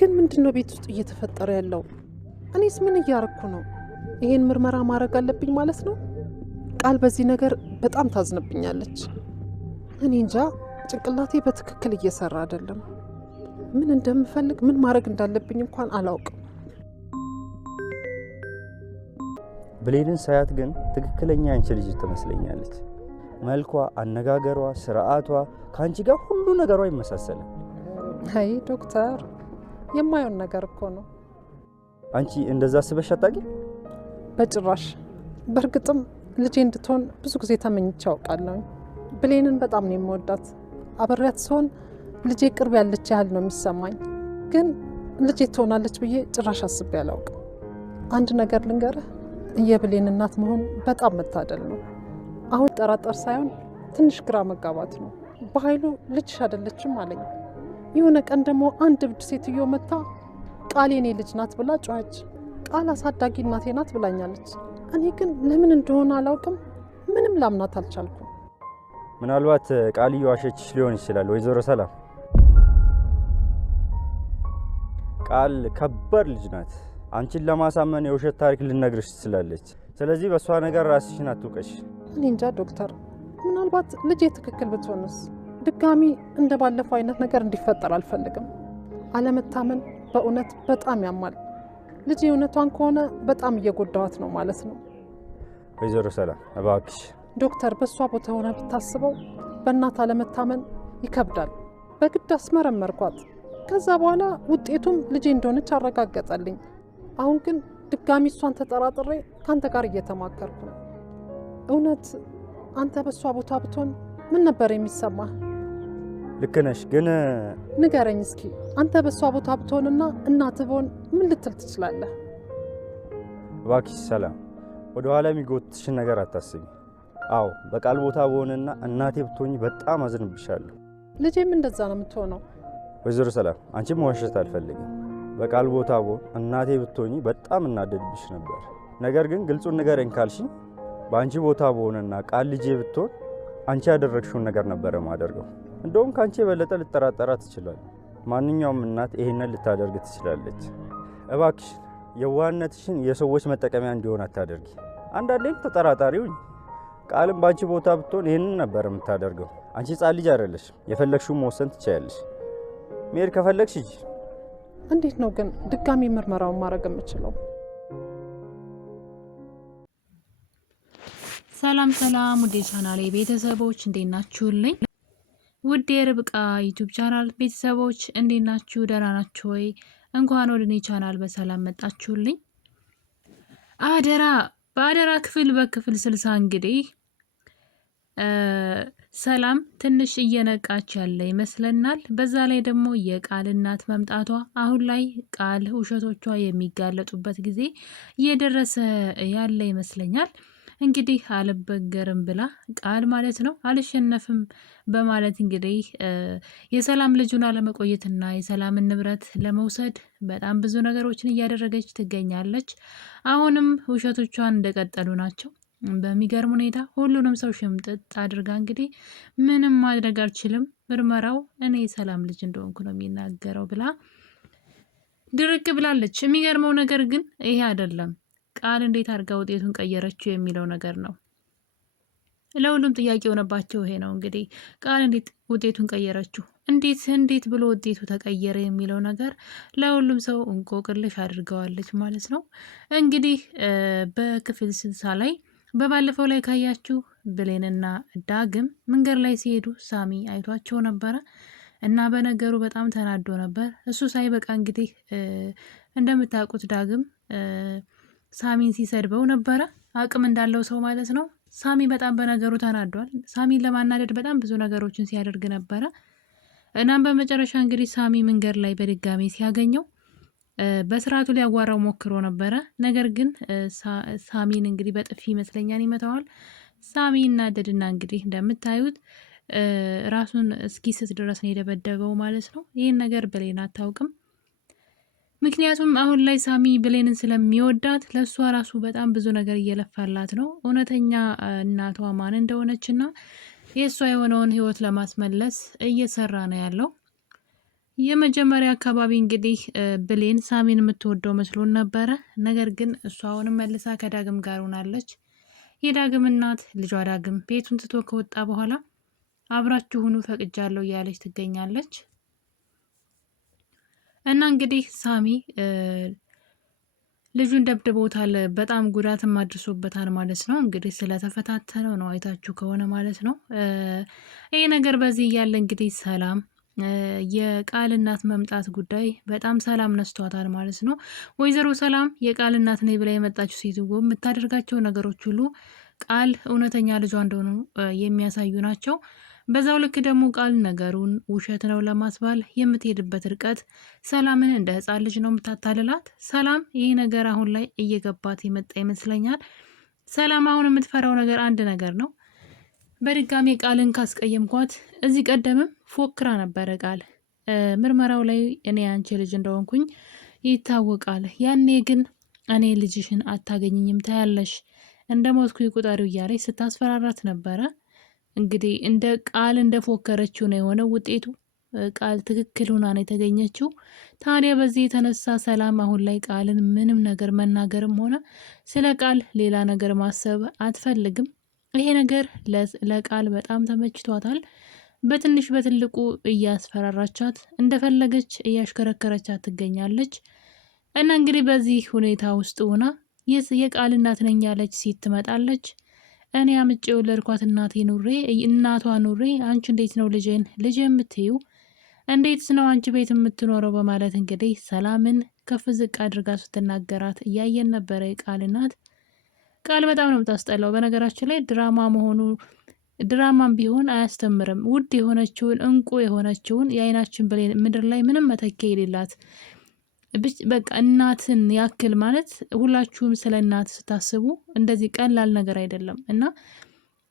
ግን ምንድነው ቤት ውስጥ እየተፈጠረ ያለው? እኔስ ምን እያረኩ ነው? ይሄን ምርመራ ማድረግ አለብኝ ማለት ነው? ቃል በዚህ ነገር በጣም ታዝንብኛለች። እኔ እንጃ ጭንቅላቴ በትክክል እየሰራ አይደለም። ምን እንደምፈልግ ምን ማድረግ እንዳለብኝ እንኳን አላውቅም። ብሌንን ሳያት ግን ትክክለኛ አንቺ ልጅ ትመስለኛለች። መልኳ፣ አነጋገሯ፣ ስርዓቷ ከአንቺ ጋር ሁሉ ነገሯ ይመሳሰላል። አይ ዶክተር፣ የማየውን ነገር እኮ ነው። አንቺ እንደዛ አስበሽ አታውቂም? በጭራሽ። በእርግጥም ልጄ እንድትሆን ብዙ ጊዜ ተመኝቼ አውቃለሁ። ብሌንን በጣም ነው የምወዳት። አብሬያት ስሆን ልጄ ቅርብ ያለች ያህል ነው የሚሰማኝ። ግን ልጄ ትሆናለች ብዬ ጭራሽ አስቤ አላውቅም። አንድ ነገር ልንገርህ፣ የብሌን እናት መሆን በጣም መታደል ነው። አሁን ጠራጠር ሳይሆን ትንሽ ግራ መጋባት ነው። በኃይሉ ልጅሽ አይደለችም አለኝ። የሆነ ቀን ደግሞ አንድ እብድ ሴትዮ መታ ቃል የኔ ልጅ ናት ብላ ጮኸች። ቃል አሳዳጊ እናቴ ናት ብላኛለች። እኔ ግን ለምን እንደሆነ አላውቅም፣ ምንም ላምናት አልቻልኩም። ምናልባት ቃል እየዋሸችሽ ሊሆን ይችላል ወይዘሮ ሰላም። ቃል ከባድ ልጅ ናት። አንቺን ለማሳመን የውሸት ታሪክ ልነግርሽ ትችላለች። ስለዚህ በሷ ነገር ራስሽን አትውቀሽ። እኔ እንጃ ዶክተር፣ ምናልባት ልጄ ትክክል ብትሆንስ? ድጋሚ እንደ ባለፈው አይነት ነገር እንዲፈጠር አልፈልግም። አለመታመን በእውነት በጣም ያማል። ልጄ እውነቷን ከሆነ በጣም እየጎዳዋት ነው ማለት ነው። ወይዘሮ ሰላም እባክሽ። ዶክተር፣ በእሷ ቦታ ሆነ ብታስበው በእናት አለመታመን ይከብዳል። በግድ አስመረመርኳት። ከዛ በኋላ ውጤቱም ልጄ እንደሆነች አረጋገጠልኝ። አሁን ግን ድጋሚ እሷን ተጠራጥሬ ካንተ ጋር እየተማከርኩ ነው። እውነት አንተ በእሷ ቦታ ብትሆን ምን ነበር የሚሰማህ? ልክ ነሽ፣ ግን ንገረኝ እስኪ። አንተ በእሷ ቦታ ብትሆንና እናትህ ብሆን ምን ልትል ትችላለህ? እባክሽ ሰላም፣ ወደ ኋላ የሚጎትሽን ነገር አታስቢ። አዎ በቃል ቦታ ብሆንና እናቴ ብትሆኝ በጣም አዝንብሻለሁ። ልጄም እንደዛ ነው የምትሆነው። ወይዘሮ ሰላም፣ አንቺም መዋሸት አልፈልግም። በቃል ቦታ ብሆን እናቴ ብትሆኝ በጣም እናደድብሽ ነበር። ነገር ግን ግልጹን ንገረኝ ካልሽኝ በአንቺ ቦታ ብሆንና ቃል ልጄ ብትሆን አንቺ ያደረግሽውን ነገር ነበረ ማደርገው። እንደውም ከአንቺ የበለጠ ልጠራጠራት ትችላለች። ማንኛውም እናት ይሄንን ልታደርግ ትችላለች። እባክሽ የዋህነትሽን የሰዎች መጠቀሚያ እንዲሆን አታደርጊ። አንዳንዴም ተጠራጣሪውኝ። ቃልም በአንቺ ቦታ ብትሆን ይሄንን ነበር የምታደርገው። አንቺ ሕፃን ልጅ አይደለሽ። የፈለግሽውን መወሰን ትችያለሽ። መሄድ ከፈለግሽ ሂጂ። እንዴት ነው ግን ድጋሚ ምርመራውን ማድረግ የምችለው? ሰላም ሰላም፣ ውድ ቻናሌ ቤተሰቦች እንዴት ናችሁልኝ? ውድ የርብቃ ዩቲዩብ ቻናል ቤተሰቦች እንዴት ናችሁ? ደህና ናችሁ ወይ? እንኳን ወደ እኔ ቻናል በሰላም መጣችሁልኝ። በአደራ በክፍል 60 እንግዲህ ሰላም ትንሽ እየነቃች ያለ ይመስለናል። በዛ ላይ ደግሞ የቃል እናት መምጣቷ አሁን ላይ ቃል ውሸቶቿ የሚጋለጡበት ጊዜ እየደረሰ ያለ ይመስለኛል። እንግዲህ አልበገርም ብላ ቃል ማለት ነው አልሸነፍም በማለት እንግዲህ የሰላም ልጁን አለመቆየትና የሰላምን ንብረት ለመውሰድ በጣም ብዙ ነገሮችን እያደረገች ትገኛለች። አሁንም ውሸቶቿን እንደቀጠሉ ናቸው። በሚገርም ሁኔታ ሁሉንም ሰው ሽምጥጥ አድርጋ እንግዲህ ምንም ማድረግ አልችልም፣ ምርመራው እኔ የሰላም ልጅ እንደሆንኩ ነው የሚናገረው ብላ ድርቅ ብላለች። የሚገርመው ነገር ግን ይሄ አይደለም። ቃል እንዴት አድርጋ ውጤቱን ቀየረችው የሚለው ነገር ነው። ለሁሉም ጥያቄ የሆነባቸው ይሄ ነው። እንግዲህ ቃል እንዴት ውጤቱን ቀየረችው፣ እንዴት ብሎ ውጤቱ ተቀየረ የሚለው ነገር ለሁሉም ሰው እንቆቅልሽ አድርገዋለች ማለት ነው። እንግዲህ በክፍል 60 ላይ በባለፈው ላይ ካያችሁ ብሌንና ዳግም መንገድ ላይ ሲሄዱ ሳሚ አይቷቸው ነበረ እና በነገሩ በጣም ተናዶ ነበር። እሱ ሳይበቃ እንግዲህ እንደምታውቁት ዳግም ሳሚን ሲሰድበው ነበረ፣ አቅም እንዳለው ሰው ማለት ነው። ሳሚ በጣም በነገሩ ተናዷል። ሳሚን ለማናደድ በጣም ብዙ ነገሮችን ሲያደርግ ነበረ። እናም በመጨረሻ እንግዲህ ሳሚ መንገድ ላይ በድጋሚ ሲያገኘው በስርዓቱ ሊያዋራው ሞክሮ ነበረ። ነገር ግን ሳሚን እንግዲህ በጥፊ ይመስለኛል ይመታዋል። ሳሚ እናደድና እንግዲህ እንደምታዩት ራሱን እስኪስት ድረስ ነው የደበደበው ማለት ነው። ይህን ነገር ብሌን አታውቅም። ምክንያቱም አሁን ላይ ሳሚ ብሌንን ስለሚወዳት ለእሷ ራሱ በጣም ብዙ ነገር እየለፋላት ነው። እውነተኛ እናቷ ማን እንደሆነችና የእሷ የሆነውን ህይወት ለማስመለስ እየሰራ ነው ያለው። የመጀመሪያ አካባቢ እንግዲህ ብሌን ሳሚን የምትወደው መስሎን ነበረ። ነገር ግን እሷ አሁንም መልሳ ከዳግም ጋር ሆናለች። የዳግም እናት ልጇ ዳግም ቤቱን ትቶ ከወጣ በኋላ አብራችሁ ሁኑ ፈቅጃለሁ እያለች ትገኛለች። እና እንግዲህ ሳሚ ልጁን ደብድቦታል፣ በጣም ጉዳትም አድርሶበታል ማለት ነው። እንግዲህ ስለተፈታተነው ነው አይታችሁ ከሆነ ማለት ነው። ይህ ነገር በዚህ እያለ እንግዲህ ሰላም የቃል እናት መምጣት ጉዳይ በጣም ሰላም ነስቷታል ማለት ነው። ወይዘሮ ሰላም የቃል እናት ነኝ ብላ የመጣችው ሴትዮ የምታደርጋቸው ነገሮች ሁሉ ቃል እውነተኛ ልጇ እንደሆኑ የሚያሳዩ ናቸው። በዛው ልክ ደግሞ ቃል ነገሩን ውሸት ነው ለማስባል የምትሄድበት ርቀት ሰላምን እንደ ሕፃን ልጅ ነው የምታታልላት። ሰላም ይህ ነገር አሁን ላይ እየገባት የመጣ ይመስለኛል። ሰላም አሁን የምትፈራው ነገር አንድ ነገር ነው። በድጋሚ ቃልን ካስቀየምኳት፣ እዚህ ቀደምም ፎክራ ነበረ ቃል ምርመራው ላይ እኔ አንቺ ልጅ እንደሆንኩኝ ይታወቃል። ያኔ ግን እኔ ልጅሽን አታገኝኝም ታያለሽ፣ እንደ ሞትኩ ቁጠሪው እያለች ስታስፈራራት ነበረ። እንግዲህ እንደ ቃል እንደፎከረችው ነው የሆነው ውጤቱ። ቃል ትክክል ሆና ነው የተገኘችው። ታዲያ በዚህ የተነሳ ሰላም አሁን ላይ ቃልን ምንም ነገር መናገርም ሆነ ስለ ቃል ሌላ ነገር ማሰብ አትፈልግም። ይሄ ነገር ለቃል በጣም ተመችቷታል። በትንሽ በትልቁ እያስፈራራቻት እንደፈለገች እያሽከረከረቻት ትገኛለች። እና እንግዲህ በዚህ ሁኔታ ውስጥ ሆና የቃል እናት ነኝ ያለች ሴት ትመጣለች። እኔ አምጬ የወለድኳት እናቷ ኑሬ አንቺ እንዴት ነው ልጅ የምትዩ? እንዴት ነው አንቺ ቤት የምትኖረው? በማለት እንግዲህ ሰላምን ከፍ ዝቅ አድርጋ ስትናገራት እያየን ነበረ። የቃል እናት ቃል በጣም ነው የምታስጠላው። በነገራችን ላይ ድራማም ቢሆን አያስተምርም። ውድ የሆነችውን እንቁ የሆነችውን የአይናችን ብሌን ምድር ላይ ምንም መተኪያ የሌላት በቃ እናትን ያክል ማለት ሁላችሁም ስለ እናት ስታስቡ እንደዚህ ቀላል ነገር አይደለም። እና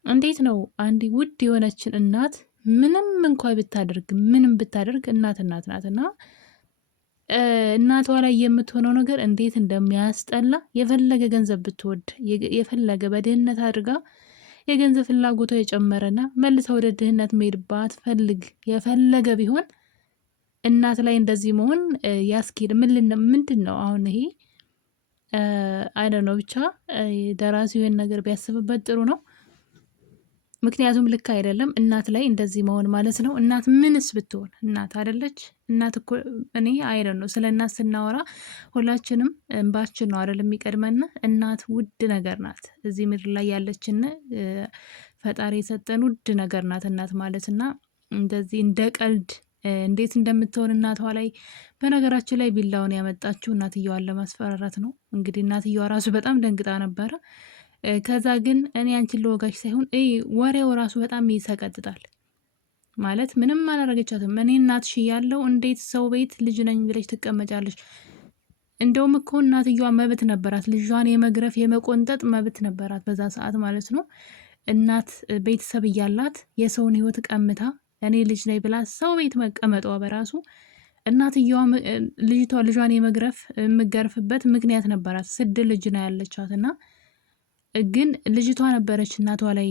እንዴት ነው አንዲ ውድ የሆነችን እናት ምንም ምንም ብታደርግ እናት ናት። እና እናቷ ላይ የምትሆነው ነገር እንዴት እንደሚያስጠላ የፈለገ ገንዘብ ብትወድ የፈለገ በድህነት አድርጋ የገንዘብ ፍላጎቷ የጨመረና መልሳ ወደ ድህነት መሄድ ባትፈልግ የፈለገ ቢሆን እናት ላይ እንደዚህ መሆን ያስኬድ ምንድን ነው አሁን ይሄ ነው ብቻ ደራሲው ይሄን ነገር ቢያስብበት ጥሩ ነው። ምክንያቱም ልክ አይደለም እናት ላይ እንደዚህ መሆን ማለት ነው። እናት ምንስ ብትሆን እናት አይደለች? እናት እኮ እኔ ነው ስለ እናት ስናወራ ሁላችንም እንባችን ነው አይደል የሚቀድመን። እናት ውድ ነገር ናት። እዚህ ምድር ላይ ያለችን ፈጣሪ የሰጠን ውድ ነገር ናት እናት ማለትና እንደዚህ እንደ ቀልድ እንዴት እንደምትሆን እናቷ ላይ በነገራችን ላይ ቢላውን ያመጣችው እናትየዋን ለማስፈራራት ነው። እንግዲህ እናትየዋ ራሱ በጣም ደንግጣ ነበረ። ከዛ ግን እኔ አንቺን ልወጋሽ ሳይሆን ወሬው ራሱ በጣም ይሰቀጥጣል። ማለት ምንም አላረገቻትም። እኔ እናትሽ እያለሁ እንዴት ሰው ቤት ልጅ ነኝ ብለሽ ትቀመጫለሽ? እንደውም እኮ እናትየዋ መብት ነበራት፣ ልጇን የመግረፍ የመቆንጠጥ መብት ነበራት በዛ ሰዓት ማለት ነው። እናት ቤተሰብ እያላት የሰውን ሕይወት ቀምታ እኔ ልጅ ነኝ ብላ ሰው ቤት መቀመጧ በራሱ እናትየዋ ልጇን የመግረፍ የምገርፍበት ምክንያት ነበራት። ስድ ልጅ ነው ያለቻት እና ግን ልጅቷ ነበረች እናቷ ላይ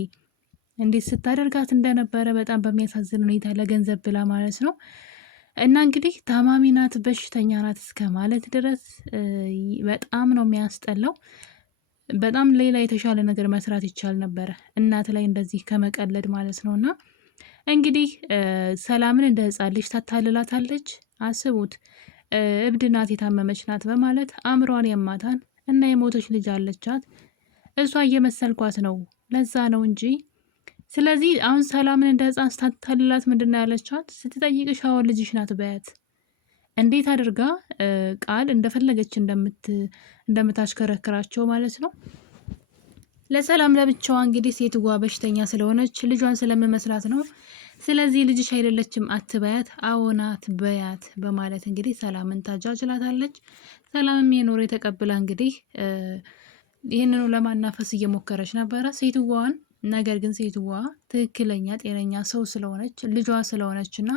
እንዴት ስታደርጋት እንደነበረ በጣም በሚያሳዝን ሁኔታ ለገንዘብ ብላ ማለት ነው። እና እንግዲህ ታማሚ ናት፣ በሽተኛ ናት እስከ ማለት ድረስ በጣም ነው የሚያስጠላው። በጣም ሌላ የተሻለ ነገር መስራት ይቻል ነበረ እናት ላይ እንደዚህ ከመቀለድ ማለት ነው። እና እንግዲህ ሰላምን እንደ ሕፃን ልጅ ታታልላታለች። አስቡት፣ እብድ ናት፣ የታመመች ናት በማለት አእምሯን ያማታን እና የሞተች ልጅ አለቻት። እሷ እየመሰልኳት ነው ለዛ ነው እንጂ። ስለዚህ አሁን ሰላምን እንደ ሕፃን ስታታልላት ምንድን ነው ያለቻት? ስትጠይቅሽ አሁን ልጅሽ ናት በያት። እንዴት አድርጋ ቃል እንደፈለገች እንደምታሽከረክራቸው ማለት ነው። ለሰላም ለብቻዋ እንግዲህ ሴትዋ በሽተኛ ስለሆነች ልጇን ስለምመስላት ነው። ስለዚህ ልጅሽ አይደለችም አትበያት፣ አዎናት በያት በማለት እንግዲህ ሰላምን ታጃጅላታለች። ሰላምም የኖረ የተቀብላ እንግዲህ ይህንኑ ለማናፈስ እየሞከረች ነበረ ሴትዋን። ነገር ግን ሴትዋ ትክክለኛ ጤነኛ ሰው ስለሆነች ልጇ ስለሆነች እና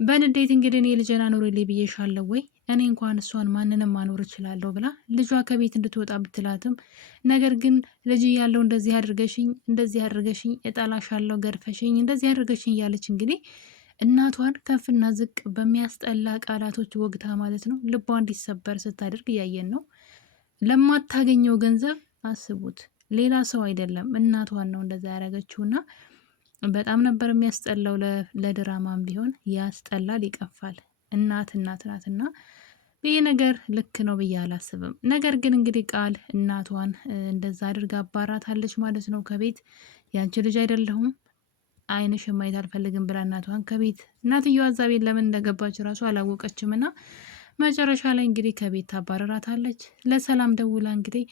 በንዴት እንግዲህ እኔ ልጄን አኑሪልኝ ብዬሻለሁ ወይ እኔ እንኳን እሷን ማንንም ማኖር እችላለሁ ብላ ልጇ ከቤት እንድትወጣ ብትላትም ነገር ግን ልጅ ያለው እንደዚህ አድርገሽኝ እጠላሻለሁ፣ ገርፈሽኝ እንደዚህ አድርገሽኝ እያለች እንግዲህ እናቷን ከፍና ዝቅ በሚያስጠላ ቃላቶች ወግታ ማለት ነው ልቧ እንዲሰበር ስታደርግ እያየን ነው። ለማታገኘው ገንዘብ አስቡት፣ ሌላ ሰው አይደለም እናቷን ነው እንደዛ ያደረገችውና በጣም ነበር የሚያስጠላው። ለድራማም ቢሆን ያስጠላል፣ ይቀፋል። እናት ናትና ይህ ነገር ልክ ነው ብዬ አላስብም። ነገር ግን እንግዲህ ቃል እናቷን እንደዛ አድርጋ አባራታለች ማለት ነው ከቤት። ያንቺ ልጅ አይደለሁም ዓይንሽ ማየት አልፈልግም ብላ እናቷን ከቤት እናትየዋ እዛ ቤት ለምን እንደገባች ራሱ አላወቀችም። እና መጨረሻ ላይ እንግዲህ ከቤት ታባረራታለች። ለሰላም ደውላ እንግዲህ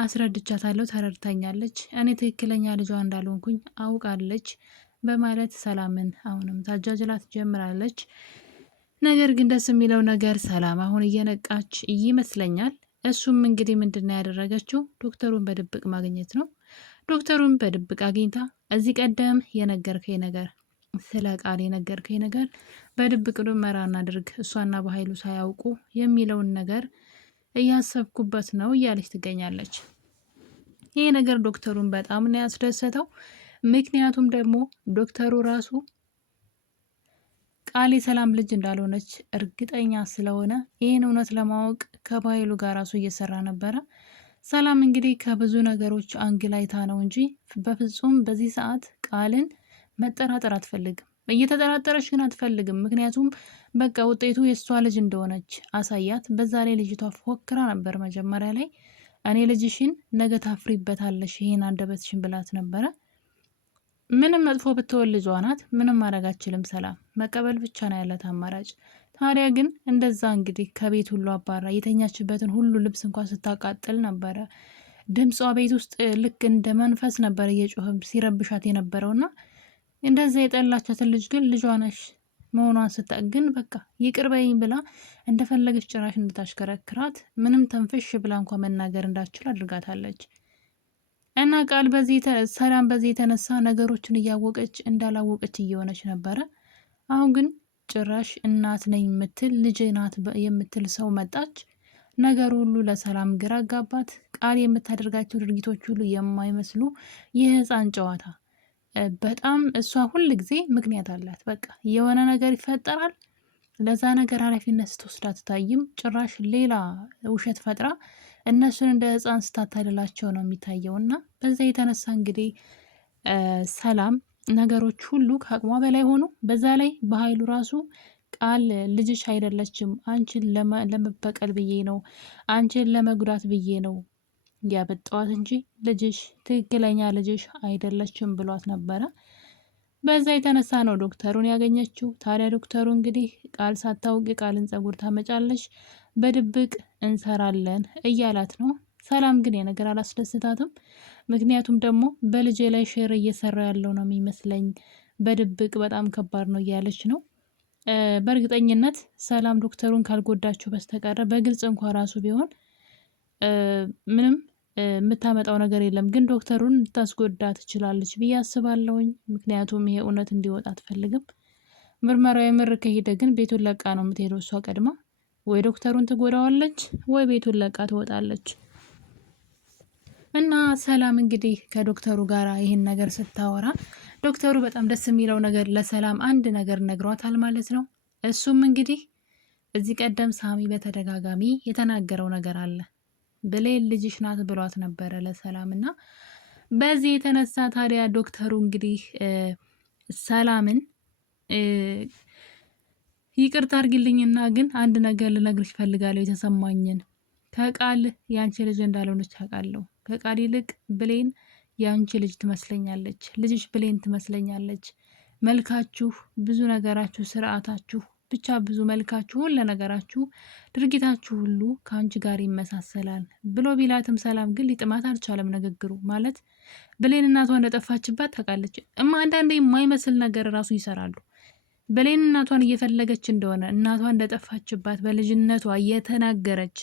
አስረድቻታለሁ፣ ተረድታኛለች፣ እኔ ትክክለኛ ልጇ እንዳልሆንኩኝ አውቃለች በማለት ሰላምን አሁንም ታጃጅላት ጀምራለች። ነገር ግን ደስ የሚለው ነገር ሰላም አሁን እየነቃች ይመስለኛል። እሱም እንግዲህ ምንድነው ያደረገችው? ዶክተሩን በድብቅ ማግኘት ነው። ዶክተሩን በድብቅ አግኝታ እዚህ ቀደም የነገርከኝ ነገር ስለ ቃል የነገርከኝ ነገር በድብቅ ምርመራ እናድርግ እሷና በኃይሉ ሳያውቁ የሚለውን ነገር እያሰብኩበት ነው እያለች ትገኛለች። ይህ ነገር ዶክተሩን በጣም ነው ያስደሰተው። ምክንያቱም ደግሞ ዶክተሩ ራሱ ቃል የሰላም ልጅ እንዳልሆነች እርግጠኛ ስለሆነ ይህን እውነት ለማወቅ ከባይሉ ጋር ራሱ እየሰራ ነበረ። ሰላም እንግዲህ ከብዙ ነገሮች አንግላይታ ነው እንጂ በፍጹም በዚህ ሰዓት ቃልን መጠራጠር አትፈልግም። እየተጠራጠረች ግን አትፈልግም። ምክንያቱም በቃ ውጤቱ የእሷ ልጅ እንደሆነች አሳያት። በዛ ላይ ልጅቷ ፎክራ ነበር መጀመሪያ ላይ እኔ ልጅሽን ነገ ታፍሪበታለሽ ይሄን አንደበትሽን ብላት ነበረ። ምንም መጥፎ ብትወል ልጇ ናት፣ ምንም ማድረግ አትችልም። ሰላም መቀበል ብቻ ነው ያላት አማራጭ። ታዲያ ግን እንደዛ እንግዲህ ከቤት ሁሉ አባራ የተኛችበትን ሁሉ ልብስ እንኳን ስታቃጥል ነበረ። ድምጿ ቤት ውስጥ ልክ እንደ መንፈስ ነበር እየጮኸ ሲረብሻት የነበረውና እንደዛ የጠላቻትን ልጅ ግን ልጇ ነሽ መሆኗን ስታግን በቃ ይቅር በይኝ ብላ እንደፈለገች ጭራሽ እንድታሽከረክራት ምንም ተንፍሽ ብላ እንኳን መናገር እንዳትችል አድርጋታለች። እና ቃል ሰላም በዚህ የተነሳ ነገሮችን እያወቀች እንዳላወቀች እየሆነች ነበረ። አሁን ግን ጭራሽ እናት ነኝ የምትል ልጅ ናት የምትል ሰው መጣች። ነገሩ ሁሉ ለሰላም ግራ አጋባት። ቃል የምታደርጋቸው ድርጊቶች ሁሉ የማይመስሉ የህፃን ጨዋታ። በጣም እሷ ሁል ጊዜ ምክንያት አላት። በቃ የሆነ ነገር ይፈጠራል፣ ለዛ ነገር ኃላፊነት ስትወስድ አትታይም። ጭራሽ ሌላ ውሸት ፈጥራ እነሱን እንደ ህፃን ስታታልላቸው ነው የሚታየው። እና በዛ የተነሳ እንግዲህ ሰላም ነገሮች ሁሉ ከአቅሟ በላይ ሆኑ። በዛ ላይ በኃይሉ ራሱ ቃል ልጅሽ አይደለችም፣ አንቺን ለመበቀል ብዬ ነው፣ አንቺን ለመጉዳት ብዬ ነው ያበጠዋት እንጂ ልጅሽ ትክክለኛ ልጅሽ አይደለችም ብሏት ነበረ። በዛ የተነሳ ነው ዶክተሩን ያገኘችው። ታዲያ ዶክተሩ እንግዲህ ቃል ሳታውቅ ቃልን ጸጉር ታመጫለሽ፣ በድብቅ እንሰራለን እያላት ነው። ሰላም ግን የነገር አላስደስታትም። ምክንያቱም ደግሞ በልጄ ላይ ሼር እየሰራ ያለው ነው የሚመስለኝ፣ በድብቅ በጣም ከባድ ነው እያለች ነው። በእርግጠኝነት ሰላም ዶክተሩን ካልጎዳችሁ በስተቀረ በግልጽ እንኳ ራሱ ቢሆን ምንም የምታመጣው ነገር የለም። ግን ዶክተሩን ልታስጎዳ ትችላለች ብዬ አስባለሁኝ። ምክንያቱም ይሄ እውነት እንዲወጣ አትፈልግም። ምርመራው የምር ከሄደ ግን ቤቱን ለቃ ነው የምትሄደው እሷ ቀድማ። ወይ ዶክተሩን ትጎዳዋለች ወይ ቤቱን ለቃ ትወጣለች። እና ሰላም እንግዲህ ከዶክተሩ ጋር ይህን ነገር ስታወራ ዶክተሩ በጣም ደስ የሚለው ነገር ለሰላም አንድ ነገር ነግሯታል ማለት ነው። እሱም እንግዲህ እዚህ ቀደም ሳሚ በተደጋጋሚ የተናገረው ነገር አለ። ብሌን ልጅሽ ናት ብሏት ነበረ ለሰላም። እና በዚህ የተነሳ ታዲያ ዶክተሩ እንግዲህ ሰላምን ይቅርታ አድርጊልኝና ግን አንድ ነገር ልነግርሽ እፈልጋለሁ፣ የተሰማኝን ከቃል የአንቺ ልጅ እንዳልሆነች አውቃለሁ። ከቃል ይልቅ ብሌን የአንቺ ልጅ ትመስለኛለች፣ ልጅሽ ብሌን ትመስለኛለች። መልካችሁ፣ ብዙ ነገራችሁ፣ ስርዓታችሁ፣ ብቻ ብዙ መልካችሁ፣ ሁሉ ነገራችሁ፣ ድርጊታችሁ ሁሉ ከአንቺ ጋር ይመሳሰላል ብሎ ቢላትም ሰላም ግን ሊጥማት አልቻለም። ንግግሩ ማለት ብሌን እናቷ እንደጠፋችባት ታውቃለች። አንዳንዴ የማይመስል ነገር ራሱ ይሰራሉ። ብሌን እናቷን እየፈለገች እንደሆነ እናቷ እንደጠፋችባት በልጅነቷ እየተናገረች፣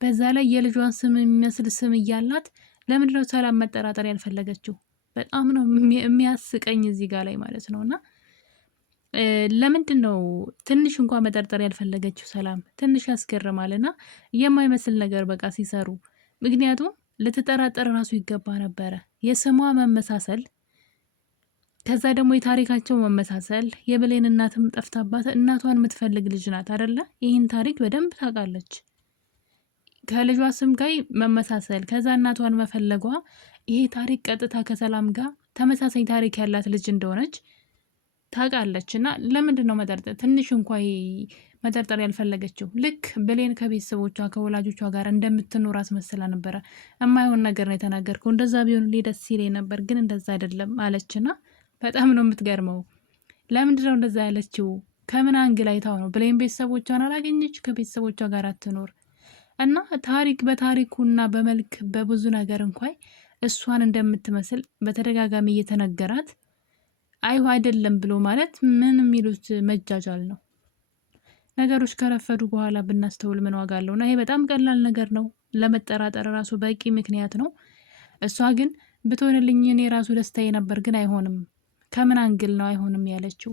በዛ ላይ የልጇን ስም የሚመስል ስም እያላት ለምንድነው ሰላም መጠራጠር ያልፈለገችው? በጣም ነው የሚያስቀኝ እዚህ ጋር ላይ ማለት ነውና ለምንድን ነው ትንሽ እንኳን መጠርጠር ያልፈለገችው? ሰላም ትንሽ ያስገርማልና የማይመስል ነገር በቃ ሲሰሩ። ምክንያቱም ልትጠራጠር ራሱ ይገባ ነበረ። የስሟ መመሳሰል ከዛ ደግሞ የታሪካቸው መመሳሰል፣ የብሌን እናትም ጠፍታባት እናቷን የምትፈልግ ልጅ ናት አደለ? ይህን ታሪክ በደንብ ታውቃለች። ከልጇ ስም ጋር መመሳሰል፣ ከዛ እናቷን መፈለጓ፣ ይሄ ታሪክ ቀጥታ ከሰላም ጋር ተመሳሳይ ታሪክ ያላት ልጅ እንደሆነች ታውቃለች። እና ለምንድን ነው መጠርጠር ትንሽ እንኳ መጠርጠር ያልፈለገችው? ልክ ብሌን ከቤተሰቦቿ ከወላጆቿ ጋር እንደምትኖር አስመስላ ነበረ። የማይሆን ነገር ነው የተናገርከው፣ እንደዛ ቢሆን ደስ ይለኝ ነበር፣ ግን እንደዛ አይደለም አለችና በጣም ነው የምትገርመው። ለምንድን ነው እንደዛ ያለችው? ከምን አንግል አይታው ነው? ብሌን ቤተሰቦቿን አላገኘች፣ ከቤተሰቦቿ ጋር አትኖር እና ታሪክ በታሪኩና በመልክ በብዙ ነገር እንኳን እሷን እንደምትመስል በተደጋጋሚ እየተነገራት አይደለም ብሎ ማለት ምን የሚሉት መጃጃል ነው። ነገሮች ከረፈዱ በኋላ ብናስተውል ምን ዋጋ አለው? እና ይሄ በጣም ቀላል ነገር ነው፣ ለመጠራጠር ራሱ በቂ ምክንያት ነው። እሷ ግን ብትሆንልኝ እኔ ራሱ ደስታዬ ነበር፣ ግን አይሆንም። ከምን አንግል ነው አይሆንም ያለችው?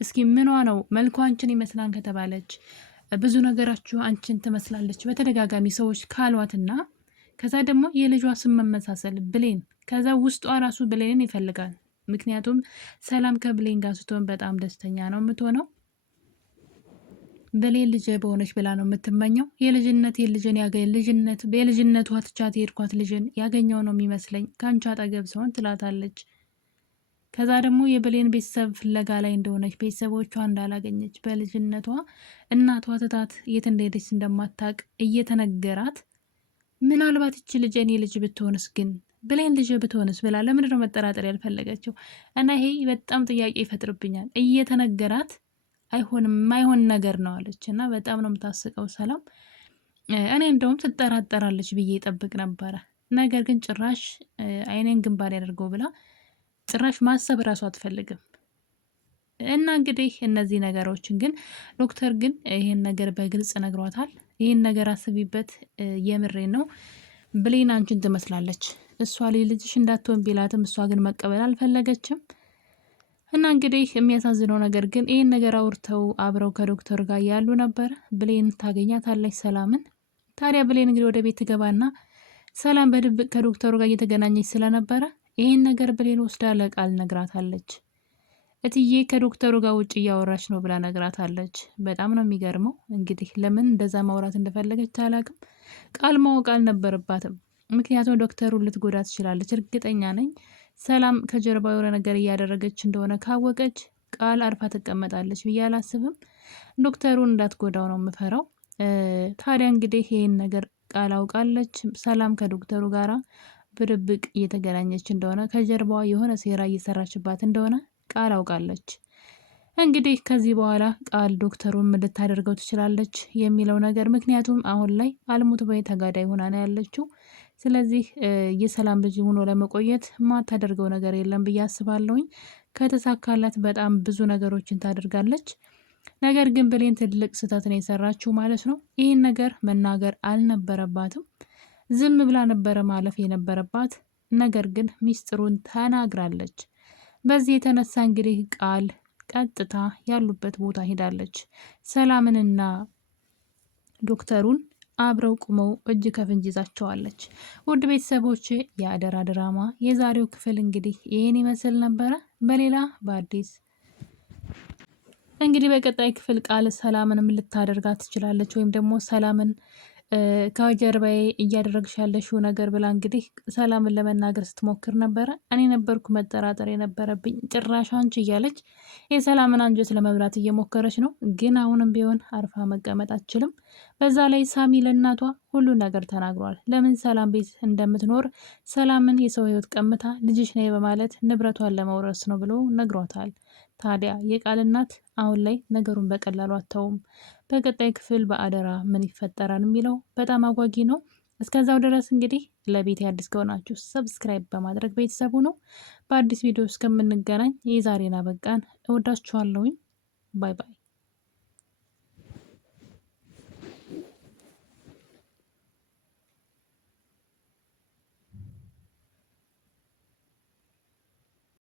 እስኪ ምኗ ነው መልኳ አንቺን ይመስላል ከተባለች ብዙ ነገራችሁ አንቺን ትመስላለች በተደጋጋሚ ሰዎች ካሏትና ከዛ ደግሞ የልጇ ስም መመሳሰል ብሌን፣ ከዛ ውስጧ ራሱ ብሌንን ይፈልጋል። ምክንያቱም ሰላም ከብሌን ጋር ስትሆን በጣም ደስተኛ ነው የምትሆነው። ብሌን ልጅ በሆነች ብላ ነው የምትመኘው። የልጅነቷ ትቻት የሄድኳት ልጅን ያገኘው ነው የሚመስለኝ ከአንቺ አጠገብ ሰውን ትላታለች። ከዛ ደግሞ የብሌን ቤተሰብ ፍለጋ ላይ እንደሆነች፣ ቤተሰቦቿ እንዳላገኘች በልጅነቷ እናቷ ትታት የት እንደሄደች እንደማታቅ እየተነገራት ምናልባት ይቺ ልጅ እኔ ልጅ ብትሆንስ ግን ብሌን ልጅ ብትሆንስ ብላ ለምንድን ነው መጠራጠር ያልፈለገችው? እና ይሄ በጣም ጥያቄ ይፈጥርብኛል። እየተነገራት አይሆንም የማይሆን ነገር ነው አለች እና በጣም ነው የምታስቀው ሰላም። እኔ እንደውም ትጠራጠራለች ብዬ ጠብቅ ነበረ። ነገር ግን ጭራሽ አይኔን ግንባር ያደርገው ብላ ጭራሽ ማሰብ እራሱ አትፈልግም። እና እንግዲህ እነዚህ ነገሮችን ግን ዶክተር ግን ይሄን ነገር በግልጽ ነግሯታል። ይሄን ነገር አስቢበት፣ የምሬ ነው። ብሌን አንቺን ትመስላለች፣ እሷ ልጅሽ እንዳትሆን ቢላትም እሷ ግን መቀበል አልፈለገችም። እና እንግዲህ የሚያሳዝነው ነገር ግን ይህን ነገር አውርተው አብረው ከዶክተር ጋር ያሉ ነበር። ብሌን ታገኛታለች ሰላምን። ታዲያ ብሌን እንግዲህ ወደ ቤት ትገባና ሰላም በድብቅ ከዶክተሩ ጋር እየተገናኘች ስለነበረ ይህን ነገር ብሌን ወስዳ ለቃል ነግራታለች። እትዬ ከዶክተሩ ጋር ውጭ እያወራች ነው ብላ ነግራታለች። በጣም ነው የሚገርመው። እንግዲህ ለምን እንደዛ ማውራት እንደፈለገች አላቅም። ቃል ማወቅ አልነበረባትም። ምክንያቱም ዶክተሩን ልትጎዳ ትችላለች። እርግጠኛ ነኝ ሰላም ከጀርባ የሆነ ነገር እያደረገች እንደሆነ ካወቀች ቃል አርፋ ትቀመጣለች ብዬ አላስብም። ዶክተሩን እንዳትጎዳው ነው የምፈራው። ታዲያ እንግዲህ ይህን ነገር ቃል አውቃለች። ሰላም ከዶክተሩ ጋራ በድብቅ እየተገናኘች እንደሆነ፣ ከጀርባዋ የሆነ ሴራ እየሰራችባት እንደሆነ ቃል አውቃለች። እንግዲህ ከዚህ በኋላ ቃል ዶክተሩን ልታደርገው ትችላለች የሚለው ነገር፣ ምክንያቱም አሁን ላይ አልሙት በይ ተጋዳይ ሆና ነው ያለችው። ስለዚህ የሰላም ልጅ ሆኖ ለመቆየት ማታደርገው ነገር የለም ብዬ አስባለሁኝ። ከተሳካላት በጣም ብዙ ነገሮችን ታደርጋለች። ነገር ግን ብሌን ትልቅ ስህተት ነው የሰራችው ማለት ነው። ይህን ነገር መናገር አልነበረባትም። ዝም ብላ ነበረ ማለፍ የነበረባት። ነገር ግን ሚስጥሩን ተናግራለች። በዚህ የተነሳ እንግዲህ ቃል ቀጥታ ያሉበት ቦታ ሄዳለች። ሰላምንና ዶክተሩን አብረው ቁመው እጅ ከፍንጅ ይዛቸዋለች። ውድ ቤተሰቦች የአደራ ድራማ የዛሬው ክፍል እንግዲህ ይህን ይመስል ነበረ። በሌላ በአዲስ እንግዲህ በቀጣይ ክፍል ቃል ሰላምንም ልታደርጋት ትችላለች፣ ወይም ደግሞ ሰላምን ከጀርባዬ እያደረግሽ ያለሽው ነገር ብላ እንግዲህ ሰላምን ለመናገር ስትሞክር ነበረ። እኔ ነበርኩ መጠራጠር የነበረብኝ፣ ጭራሽ አንቺ እያለች የሰላምን አንጀት ለመብላት እየሞከረች ነው። ግን አሁንም ቢሆን አርፋ መቀመጥ አትችልም። በዛ ላይ ሳሚ ለእናቷ ሁሉን ነገር ተናግሯል። ለምን ሰላም ቤት እንደምትኖር፣ ሰላምን የሰው ሕይወት ቀምታ ልጅሽ ነይ በማለት ንብረቷን ለመውረስ ነው ብሎ ነግሯታል። ታዲያ የቃል እናት አሁን ላይ ነገሩን በቀላሉ አታውም። በቀጣይ ክፍል በአደራ ምን ይፈጠራል የሚለው በጣም አጓጊ ነው። እስከዛው ድረስ እንግዲህ ለቤት አዲስ ከሆናችሁ ሰብስክራይብ በማድረግ ቤተሰቡ ነው። በአዲስ ቪዲዮ እስከምንገናኝ የዛሬን አበቃን። እወዳችኋለሁኝ። ባይ ባይ።